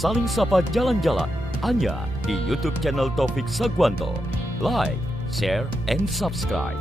Saling Sapa Jalan-Jalan hanya di YouTube channel Taufik Sagwanto. Like, share, and subscribe.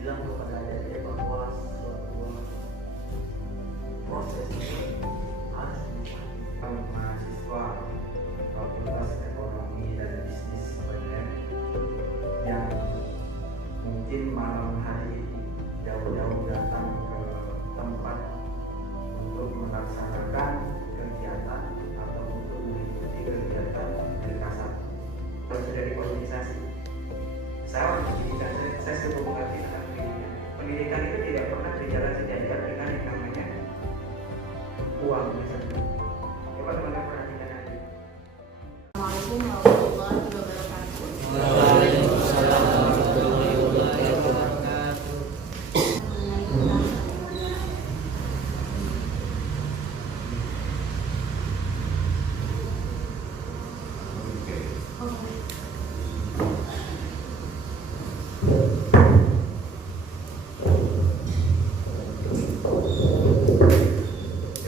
Bilang kepada adik-adik bahwa suatu proses ini harus dilakukan mahasiswa Fakultas Ekonomi dan Bisnis UNM yang mungkin malam hari jauh-jauh datang ke tempat untuk melaksanakan kegiatan atau untuk mengikuti kegiatan berkasar. Kalau sudah dipolitisasi, saya cukup mengerti tentang pendidikan. Pendidikan itu tidak pernah bicara tidak diartikan yang namanya uang misalnya. Coba teman-teman perhatikan nanti. Assalamualaikum warahmatullahi wabarakatuh. Waalaikumsalam warahmatullahi wabarakatuh.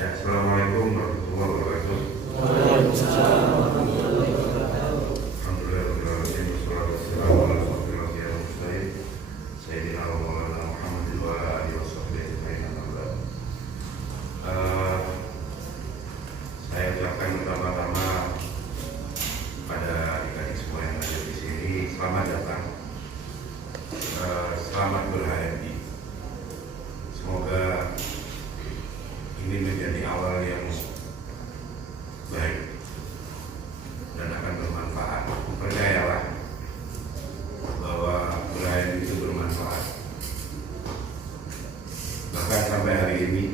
Assalamualaikum warahmatullahi wabarakatuh. Waalaikumsalam warahmatullahi wabarakatuh. Alhamdulillahirrahmanirrahim. Wassalamualaikum warahmatullahi wabarakatuh. Sayyidina wa maulana Muhammadin wa alihi wa sahbihi ajma'in. Saya ucapkan pertama-tama pada adik-adik semua yang ada di sini, selamat datang. Selamat ber-HMI. Semoga ini menjadi awal yang baik dan akan bermanfaat. Percayalah bahwa ber-HMI itu bermanfaat. Bahkan sampai hari ini,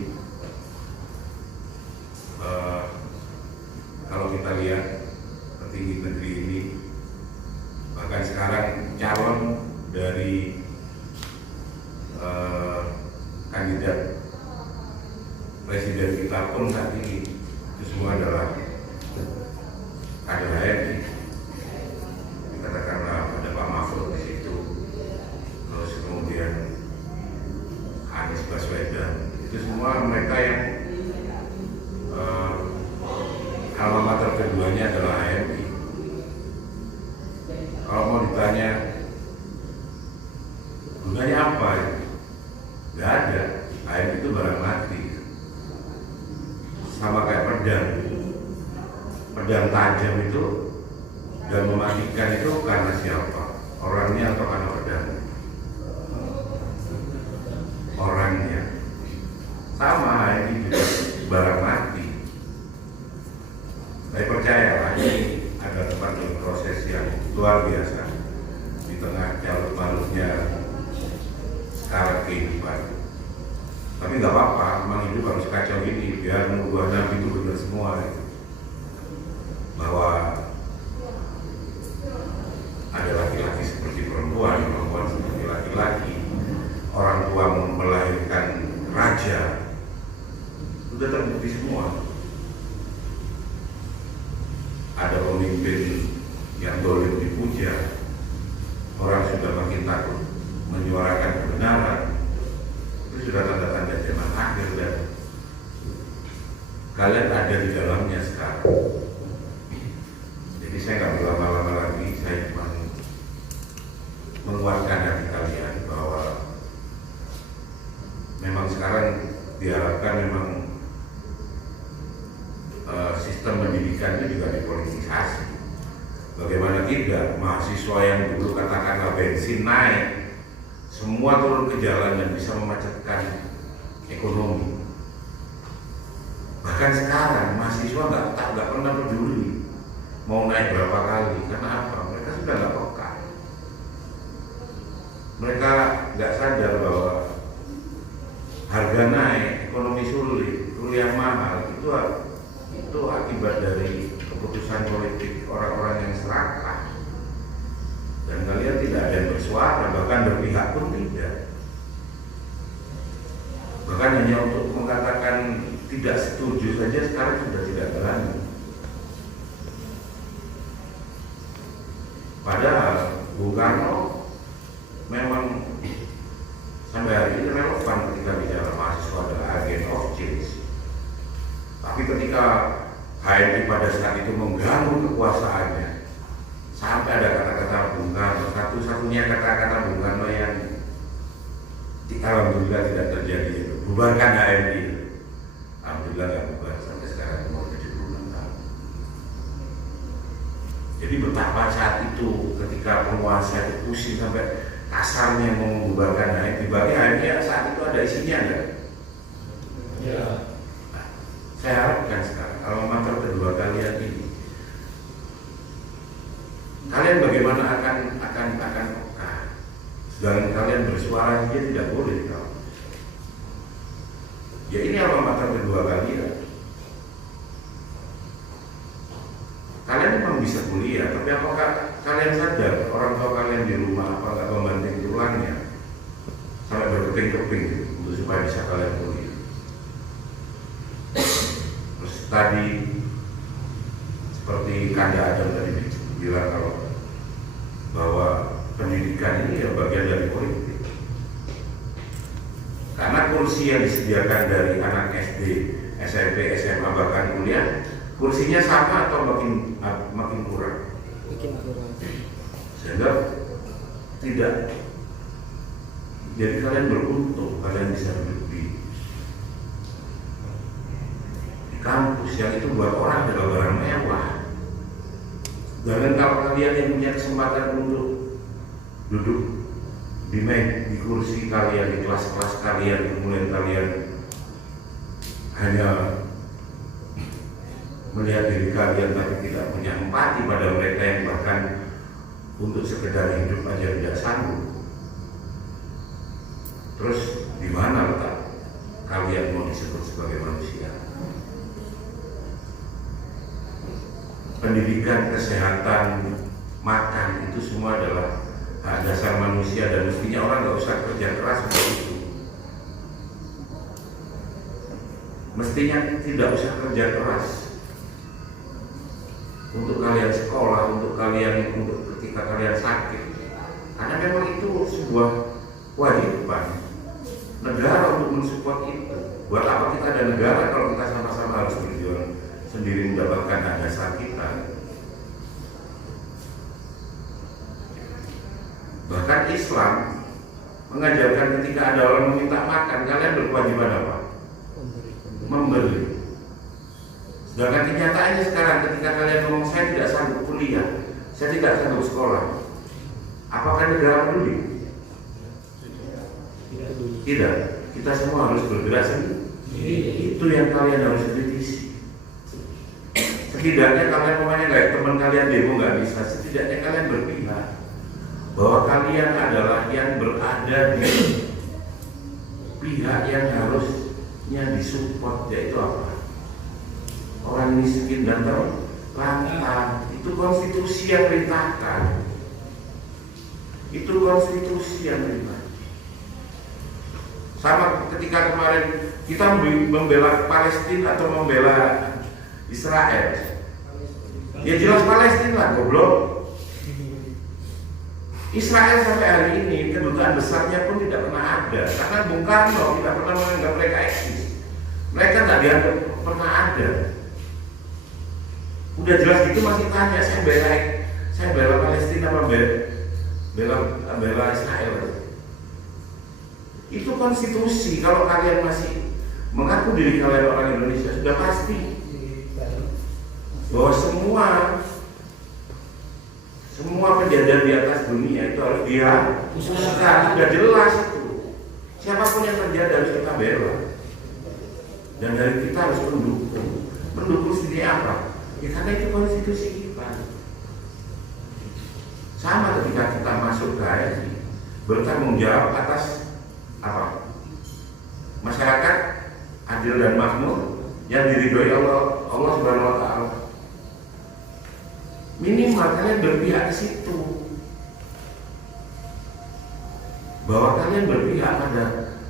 kalau kita lihat petinggi negeri ini, bahkan sekarang calon dari kandidat presiden kita pun saat ini itu semua adalah kader HMI. Katakanlah ada Pak Mahfud di situ, terus kemudian Anies Baswedan, itu semua mereka yang alma mater keduanya adalah HMI. Kalau mau ditanya gunanya apa? Nggak ada. HMI itu barang mati. Sama kayak pedang tajam itu dan mematikan itu karena siapa? Orangnya atau karena pedang? Orangnya. Sama, ini juga barang mati. Saya percaya ini ada tempat proses yang luar biasa di tengah jalur balutnya sekarang kehidupan. Tapi nggak apa-apa, memang hidup harus kacau ini biar nubuah Nabi itu benar semua bahwa ada laki-laki seperti perempuan, perempuan seperti laki-laki, orang tua melahirkan raja, sudah terbukti semua. Ada pemimpin yang dolim dipuja, orang sudah makin takut menyuarakan kebenaran. Itu sudah tanda-tanda zaman akhir dan kalian ada di dalamnya sekarang. Jadi saya nggak berlama-lama lagi, saya cuma menguatkan hati kalian bahwa memang sekarang diharapkan memang sistem pendidikannya juga dipolitisasi. Bagaimana tidak, mahasiswa yang dulu katakanlah bensin naik, semua turun ke jalan dan bisa memacetkan ekonomi. Bahkan sekarang mahasiswa nggak pernah peduli mau naik berapa kali, karena apa? Mereka sudah nggak peka. Mereka nggak sadar bahwa harga naik, ekonomi sulit, kuliah mahal itu akibat dari keputusan politik orang-orang yang serakah. Dan kalian tidak ada yang bersuara, bahkan berpihak pun tidak. Bahkan hanya untuk mengatakan tidak setuju saja sekarang sudah tidak berani. Padahal Bung Karno memang sampai hari ini relevan ketika bicara mahasiswa adalah agent of change. Tapi ketika HMI pada saat itu mengganggu kekuasaannya, sampai ada kata-kata Bung Karno, satu-satunya kata-kata Bung Karno yang alhamdulillah tidak terjadi, itu bubarkan HMI. Alhamdulillah nggak bubar sampai sekarang umur 76 tahun. Jadi betapa saat itu ketika penguasa itu pusing sampai kasarnya mau membubarkan HMI, bagi HMI saat itu ada isinya enggak? Ya. Nah, saya harapkan sekarang kalau mater kedua kalian ini, kalian bagaimana akan peka. Sedangkan kalian bersuara dia tidak boleh kalau. Ya ini alma mater kedua kalian. Kalian memang bisa kuliah, tapi apakah kalian sadar orang tua kalian di rumah apa nggak membanting tulangnya sampai berkeping-keping untuk supaya bisa kalian kuliah? Terus tadi seperti Kanda Adam tadi bilang kalau bahwa pendidikan ini ya bagian dari politik. Karena kursi yang disediakan dari anak SD, SMP, SMA bahkan kuliah, kursinya sama atau makin kurang? Makin kurang. Sehingga tidak. Jadi kalian beruntung, kalian bisa duduk di kampus yang itu buat orang adalah barang mewah. Dan kalau kalian yang punya kesempatan untuk duduk di kursi kalian, di kelas-kelas kalian, kemudian kalian hanya melihat diri kalian tapi tidak punya empati pada mereka yang bahkan untuk sekedar hidup aja tidak sanggup. Terus di mana letak kalian mau disebut sebagai manusia? Pendidikan, kesehatan, makan itu semua adalah hak dasar manusia dan mestinya orang nggak usah kerja keras untuk itu. Mestinya tidak usah kerja keras untuk kalian sekolah, untuk ketika kalian sakit, karena memang itu sebuah kewajiban negara untuk mensupport itu. Buat apa kita ada negara kalau kita sama-sama harus berjuang sendiri mendapatkan hak dasar kita? Bahkan Islam mengajarkan ketika ada orang meminta makan, kalian berkewajiban apa? Memberi. Sedangkan kenyataannya sekarang ketika kalian ngomong saya tidak sanggup kuliah, saya tidak sanggup sekolah, apakah negara peduli? Tidak. Kita semua harus bergerak sendiri. Itu yang kalian harus kritisi. Setidaknya kalian kayak teman kalian demo nggak bisa, setidaknya kalian berpihak bahwa kalian adalah yang berada di pihak yang harusnya disupport, yaitu apa? Orang miskin dan terlantar. Itu konstitusi yang perintahkan. Itu konstitusi yang perintahkan. Sama ketika kemarin kita membela Palestina atau membela Israel, ya jelas Palestina goblok. Israel sampai hari ini kedutaan besarnya pun tidak pernah ada, karena Bung Karno tidak pernah menganggap mereka eksis. Mereka tidak dianggap pernah ada. ada. Udah jelas gitu masih tanya, saya bela Palestina apa bela Israel. Itu konstitusi. Kalau kalian masih mengaku diri kalian orang Indonesia, sudah pasti bahwa semua penjajahan di atas dunia itu harus dihapuskan. Sudah jelas itu. Siapapun yang terjadi harus kita bela. Dan dari kita harus mendukung. Mendukung sendiri apa? Ya karena itu konstitusi kita. Sama ketika kita masuk ke ASI, bertanggung jawab atas apa? Masyarakat adil dan makmur yang diridhoi Allah Subhanahu wa taala. Minimal kalian berpihak ke situ. Bahwa kalian berpihak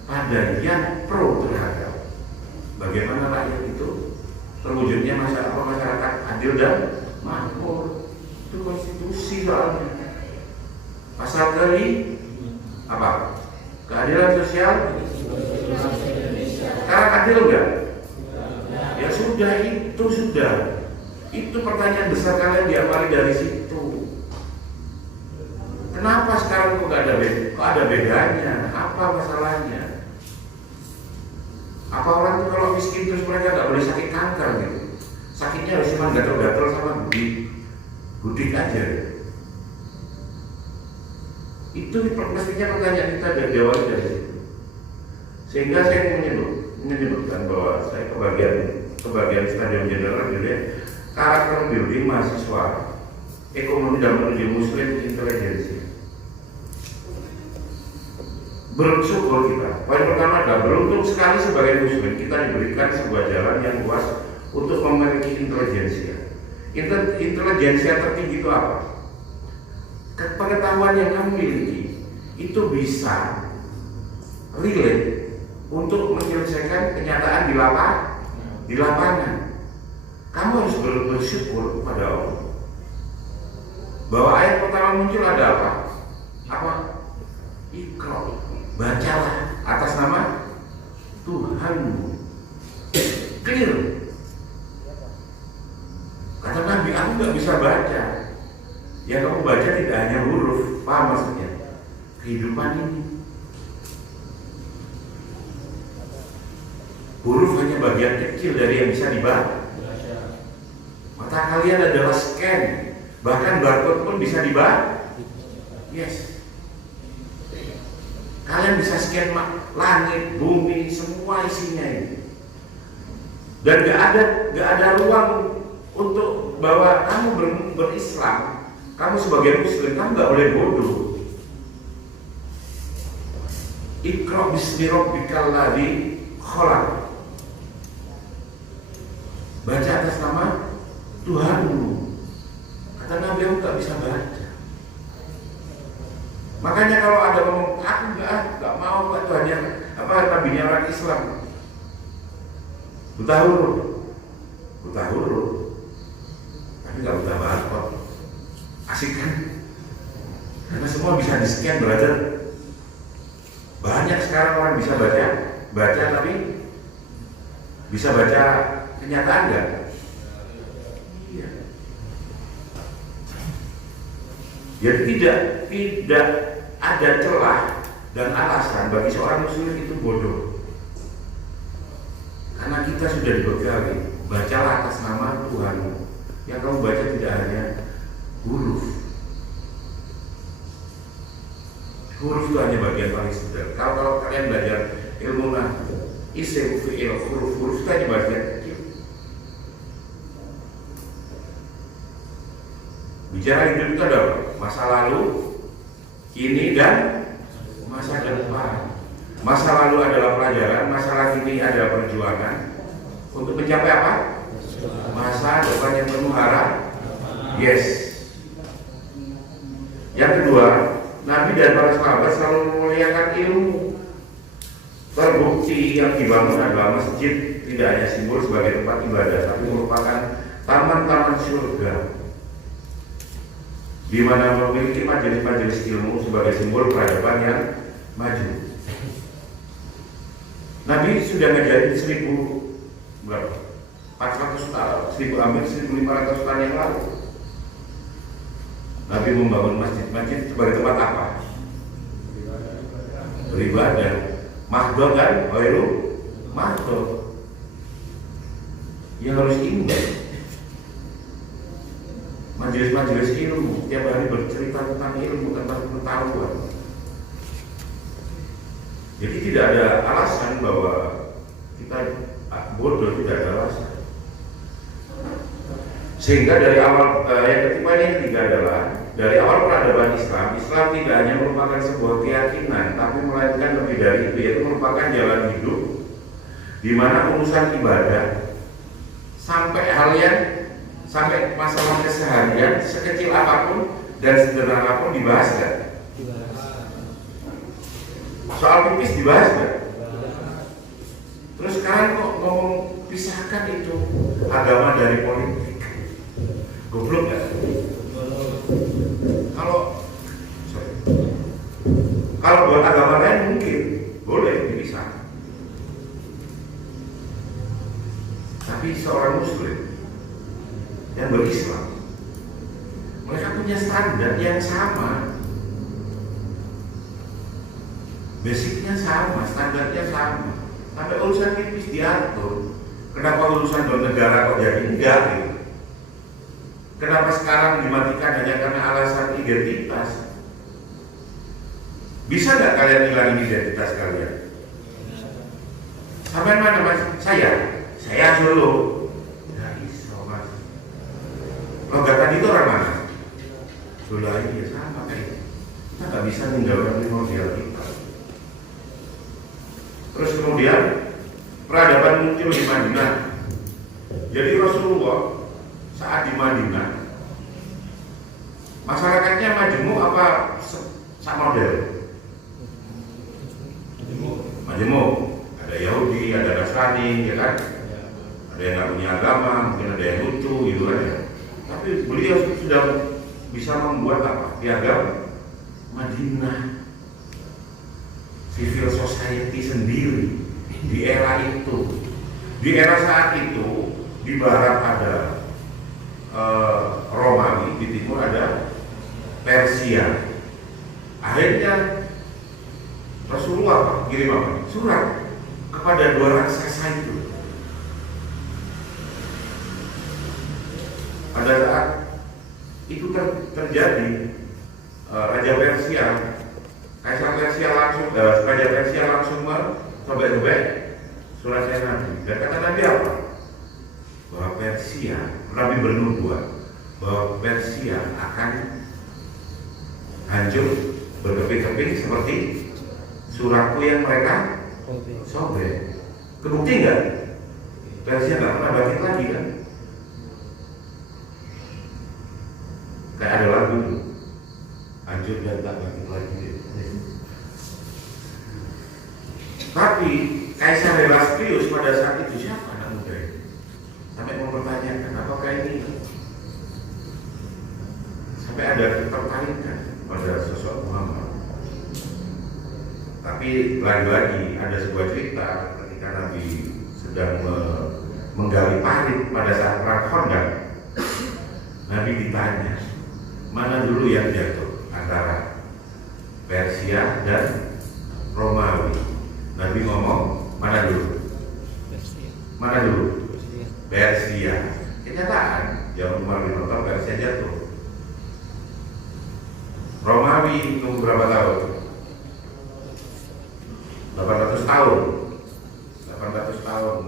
pada yang pro terhadap bagaimana rakyat itu terwujudnya masyarakat adil dan makmur. Itu konstitusi soalnya. Pasal apa? Keadilan sosial. Sekarang adil enggak? Ya sudah, itu sudah. Itu pertanyaan besar kalian diawali dari situ. Kenapa sekarang kok ada bedanya? Apa masalahnya? Apa orang tuh kalau miskin terus mereka nggak boleh sakit kanker gitu? Sakitnya harus cuma gatel-gatel sama gudik aja. Itu mestinya pertanyaan kita diawali dari situ. Sehingga saya menyebutkan bahwa saya kebagian stadion general jadi karakter building mahasiswa ekonomi dan menuju muslim intelijensi. Bersyukur kita. Poin pertama adalah beruntung sekali sebagai muslim kita diberikan sebuah jalan yang luas untuk memiliki intelijensia. Intelijensia tertinggi itu apa? Pengetahuan yang kamu miliki itu bisa relate untuk menyelesaikan kenyataan di lapangan. Kamu harus bersyukur kepada Allah bahwa ayat pertama muncul ada apa? Apa? Iqra, bacalah atas nama Tuhanmu. Clear. Kata Nabi, aku nggak bisa baca. Yang kamu baca tidak hanya huruf, paham maksudnya? Kehidupan ini. Huruf hanya bagian kecil dari yang bisa dibaca. Mata kalian adalah scan, bahkan barcode pun bisa dibaca. Yes. Kalian bisa scan langit, bumi, semua isinya ini. Dan gak ada ruang untuk bahwa kamu berislam, kamu sebagai muslim, kamu gak boleh bodoh. Iqra bismi rabbikal ladzi khalaq. Baca atas nama Tuhanmu. Kata Nabi, aku gak bisa baca. Makanya kalau ada ngomong, aku gak mau Tuhannya nabinya orang Islam. Buta huruf, tapi gak buta barcode. Asik kan? Karena semua bisa di-scan, brother. Banyak sekarang orang bisa baca tapi bisa baca kenyataan enggak? Iya. Jadi tidak ada celah dan alasan bagi seorang muslim itu bodoh. Karena kita sudah dibekali, bacalah atas nama Tuhanmu. Yang kamu baca tidak hanya huruf. Huruf itu hanya bagian paling sederhana. Kalau kalian belajar ilmu isim, fi'il, huruf itu hanya bagian kecil. Bicara hidup itu ada masa lalu, kini dan masa depan. Masa lalu adalah pelajaran, masa kini adalah perjuangan untuk mencapai apa? Masa depan yang penuh harap. Yes. Yang kedua, Nabi dan para sahabat selalu memuliakan ilmu. Terbukti yang dibangun adalah masjid tidak hanya simbol sebagai tempat ibadah, tapi merupakan taman-taman surga, di mana memiliki majelis-majelis ilmu sebagai simbol peradaban yang maju. Nabi sudah ngajarin 1000 berapa? 400 tahun, hampir 1500 tahun yang lalu. Nabi membangun masjid-masjid sebagai tempat apa? Beribadah. Mahdoh kan? Oh itu mahdoh. Ya harus ingat. Majelis-majelis ilmu tiap hari bercerita tentang ilmu, tentang pengetahuan. Jadi tidak ada alasan bahwa kita bodoh, tidak ada alasan. Sehingga dari awal yang ketiga adalah dari awal peradaban Islam tidak hanya merupakan sebuah keyakinan, tapi melainkan lebih dari itu, yaitu merupakan jalan hidup di mana urusan ibadah sampai masalah keseharian sekecil apapun dan sederhana apapun dibahas kan? Soal pipis dibahas kan? Terus sekarang kok ngomong pisahkan itu agama dari politik? Goblok gak? Kalau buat agama lain mungkin boleh dipisah. Tapi seorang muslim yang berislam, mereka punya standar yang sama, basicnya sama, standarnya sama. Sampai urusan pipis diatur. Kenapa urusan bernegara kok jadi enggak gitu? Kenapa sekarang dimatikan hanya karena alasan identitas? Bisa nggak kalian hilangin identitas kalian? Sampai mana mas? Saya dulu. Nggak bisa mas. Logatan itu orang mana? Sudah iya sama kayak kita nggak bisa meninggalkan primordial kita. Terus kemudian peradaban muncul di Madinah. Jadi Rasulullah saat di Madinah masyarakatnya majemuk apa sak model? Majemuk. Ada Yahudi, ada Nasrani, ya kan? Ada yang nggak punya agama, mungkin ada yang lucu gitu kan ya. Tapi beliau sudah bisa membuat apa? Piagam Madinah, civil society sendiri di era itu. Di era saat itu di barat ada Romawi, di timur ada Persia. Akhirnya Rasulullah kirim apa? Surat kepada dua raksasa itu. Pada saat itu terjadi Raja Persia, Kaisar Persia langsung, Raja Persia langsung sobek-sobek suratnya Nabi. Dan kata Nabi apa? Bahwa Persia, Nabi bernubuat bahwa Persia akan hancur berkeping-keping seperti suratku yang mereka sobek. Kebukti nggak? Persia nggak pernah bangkit lagi kan? Kayak ada lagu hancur dan tak bangkit lagi. Tapi Kaisar Herasklius pada saat itu siapa anak muda ini? Sampai mempertanyakan apakah ini sampai ada ketertarikan pada sosok Muhammad. Tapi lagi-lagi ada sebuah cerita ketika Nabi sedang menggali parit pada saat perang Khandaq. Nabi ditanya, mana dulu yang jatuh antara Persia dan Romawi? Nabi ngomong, mana dulu? Mana dulu? Persia. Kenyataan, yang Umar bin Khattab Persia jatuh. Romawi tunggu berapa tahun? 800 tahun. 800 tahun